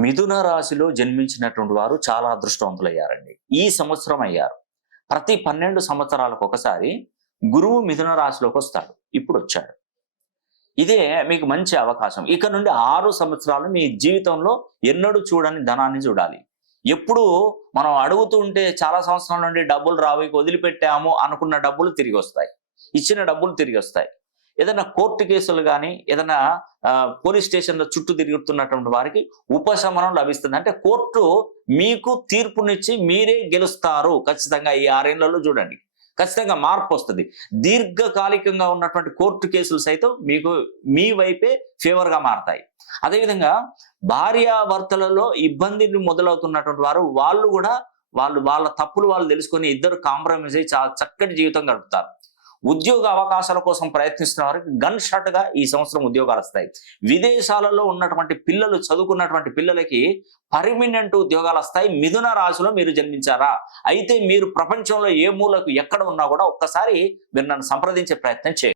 మిథున రాశిలో జన్మించినటువంటి వారు చాలా అదృష్టవంతులయ్యారండి. ఈ సంవత్సరం అయ్యారు. ప్రతి 12 సంవత్సరాలకు ఒకసారి గురువు మిథున రాశిలోకి వస్తాడు. ఇప్పుడు వచ్చాడు. ఇదే మీకు మంచి అవకాశం. ఇక నుండి 6 సంవత్సరాలు మీ జీవితంలో ఎన్నడూ చూడని ధనాన్ని చూడాలి. ఎప్పుడు మనం అడుగుతూ ఉంటే చాలా సంవత్సరాల నుండి డబ్బులు రావు, ఇక వదిలిపెట్టాము అనుకున్న డబ్బులు తిరిగి వస్తాయి. ఇచ్చిన డబ్బులు తిరిగి వస్తాయి. ఏదైనా కోర్టు కేసులు కానీ, ఏదైనా పోలీస్ స్టేషన్ల చుట్టూ తిరుగుతున్నటువంటి వారికి ఉపశమనం లభిస్తుంది. అంటే కోర్టు మీకు తీర్పునిచ్చి మీరే గెలుస్తారు. ఖచ్చితంగా ఈ 6 ఏళ్లలో చూడండి, ఖచ్చితంగా మార్పు వస్తుంది. దీర్ఘకాలికంగా ఉన్నటువంటి కోర్టు కేసులు సైతం మీకు మీ వైపే ఫేవర్గా మారతాయి. అదేవిధంగా భార్యాభర్తలలో ఇబ్బందులు మొదలవుతున్నటువంటి వారు వాళ్ళు కూడా వాళ్ళ తప్పులు వాళ్ళు తెలుసుకొని ఇద్దరు కాంప్రమైజ్ అయ్యి చాలా చక్కటి జీవితం గడుపుతారు. ఉద్యోగ అవకాశాల కోసం ప్రయత్నిస్తున్న వారికి గన్ షాట్ గా ఈ సంవత్సరం ఉద్యోగాలు వస్తాయి. విదేశాలలో ఉన్నటువంటి పిల్లలు, చదువుకున్నటువంటి పిల్లలకి పర్మినెంట్ ఉద్యోగాలు వస్తాయి. మిథున రాశిలో మీరు జన్మించారా? అయితే మీరు ప్రపంచంలో ఏ మూలకు ఎక్కడ ఉన్నా కూడా ఒక్కసారి మీరు నన్ను సంప్రదించే ప్రయత్నం చేయండి.